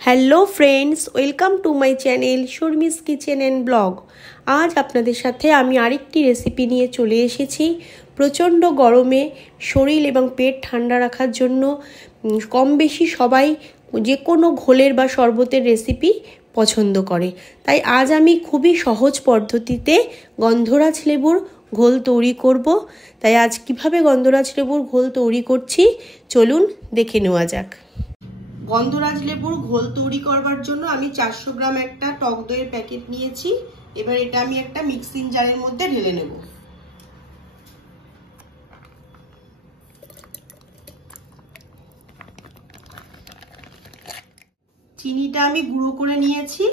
Hello friends, welcome to my channel Sharmi's kitchen and blog. আজ আপনাদের সাথে আমি আরেকটি রেসিপি নিয়ে চলে এসেছি। প্রচণ্ড গরমে শরীর এবং পেট ঠান্ডা রাখার জন্য কম বেশি সবাই যে কোনো ঘোলের বা শরবতের রেসিপি পছন্দ করে। তাই আজ আমি খুবই সহজ পদ্ধতিতে গন্ধরাজ লেবুর ঘোল তৈরি করব। তাই আজ কিভাবে গন্ধরাজ লেবুর ঘোল তৈরি করছি চলুন দেখে নেওয়া যাক। গন্ধরাজ লেবুর ঘোল তৈরি করবার জন্য আমি 400 গ্রাম একটা টক দইয়ের প্যাকেট নিয়েছি। এবার এটা আমি একটা মিক্সিং জারের মধ্যে ঢেলে নেব। চিনিটা আমি গুঁড়ো করে নিয়েছি,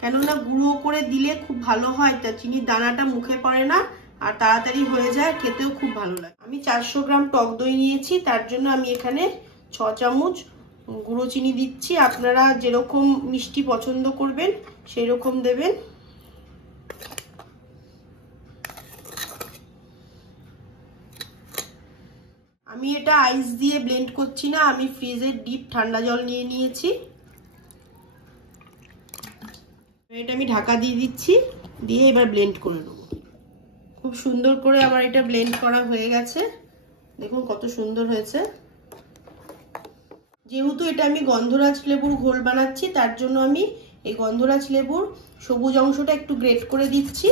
কেননা গুঁড়ো করে দিলে খুব ভালো হয়, তা চিনির দানাটা মুখে পড়ে না আর তাড়াতাড়ি হয়ে যায়, খেতেও খুব ভালো লাগে। আমি 400 গ্রাম টক দই নিয়েছি, তার জন্য আমি এখানে 6 চামচ গুঁড়ো চিনি দিচ্ছি। আপনারা যেরকম মিষ্টি পছন্দ করবেন সেই রকম দেবেন। আমি এটা আইস দিয়ে ব্লেন্ড করছি না, আমি ফ্রিজের ডিপ ঠান্ডা জল নিয়ে নিয়েছি। এটা আমি ঢাকা দিয়ে দিচ্ছি, দিয়ে এবার ব্লেন্ড করে নেব। খুব সুন্দর করে আমার এটা ব্লেন্ড করা হয়ে গেছে, দেখুন কত সুন্দর হয়েছে। যেহেতু এটা আমি গন্ধরাজ লেবুর ঘোল বানাচ্ছি, তার জন্য আমি এই গন্ধরাজ লেবুর সবুজ অংশটা একটু গ্রেট করে দিচ্ছি।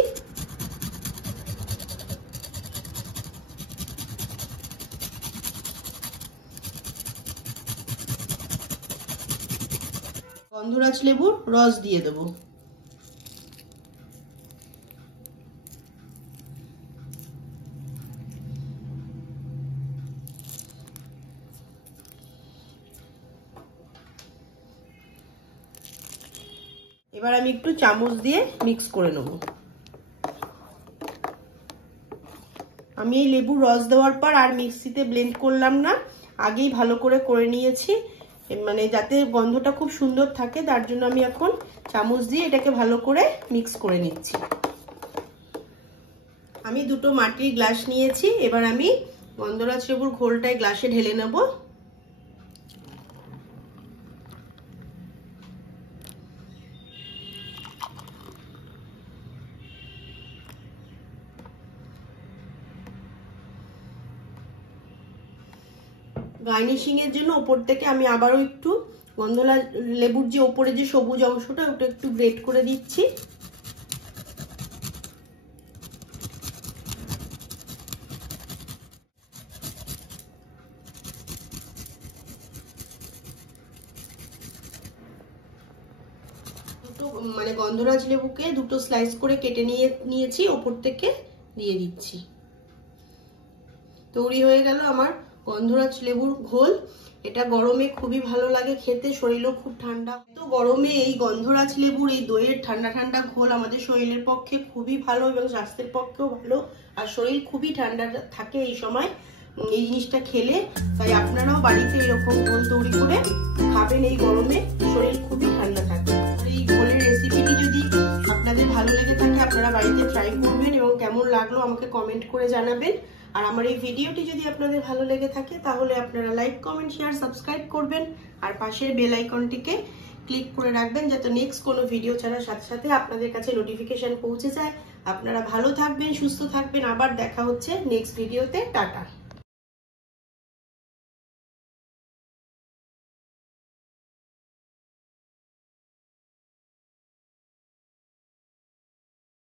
গন্ধরাজ লেবুর রস দিয়ে দেব। এবার আমি একটু চামচ দিয়ে মিক্স করে নেব। আমি এই লেবুর রস দেওয়ার পর আর মিক্সিতে ব্লেন্ড করলাম না, আগেই ভালো করে নিয়েছি, মানে যাতে গন্ধটা খুব সুন্দর থাকে, তার জন্য আমি এখন চামচ দিয়ে এটাকে ভালো করে মিক্স করে নিচ্ছি। আমি দুটো মাটির গ্লাস নিয়েছি, এবার আমি গন্ধরাজ লেবুর ঘোলটাই গ্লাসে ঢেলে নেব। গার্নিশিং এর জন্য উপর থেকে আমি আবারও একটু গন্ধরাজ লেবুর যে উপরে যে সবুজ অংশটা ওটা একটু গ্রেট করে দিচ্ছি। মানে গন্ধরাজ লেবুকে দুটো স্লাইস করে কেটে নিয়েছি, ওপর থেকে দিয়ে দিচ্ছি। তৈরি হয়ে গেল আমার গন্ধরাজ লেবুর ঘোল। এটা গরমে খুবই ভালো লাগে খেতে, শরীরও খুব ঠান্ডা। তো গরমে এই গন্ধরাজ লেবুর এই দইয়ের ঠান্ডা ঠান্ডা ঘোল আমাদের শরীরের পক্ষে খুবই ভালো এবং স্বাস্থ্যের পক্ষেও ভালো, আর শরীর খুবই ঠান্ডা থাকে এই সময় এই জিনিসটা খেলে। তাই আপনারাও বাড়িতে এরকম ঘোল তৈরি করে খাবেন, এই গরমে শরীর খুবই ঠান্ডা থাকে। এই ঘোলের রেসিপিটি যদি আপনাদের ভালো লেগে থাকে আপনারা বাড়িতে ট্রাই করবেন এবং কেমন লাগলো আমাকে কমেন্ট করে জানাবেন। আর আমার এই ভিডিওটি যদি আপনাদের ভালো লেগে থাকে তাহলে আপনারা লাইক, কমেন্ট, শেয়ার, সাবস্ক্রাইব করবেন আর পাশের বেল আইকনটিকে ক্লিক করে রাখবেন, যাতে নেক্সট কোনো ভিডিও ছাড়ার সাথে সাথে আপনাদের কাছে নোটিফিকেশন পৌঁছে যায়। আপনারা ভালো থাকবেন, সুস্থ থাকবেন, আবার দেখা হচ্ছে নেক্সট ভিডিওতে। টাটা।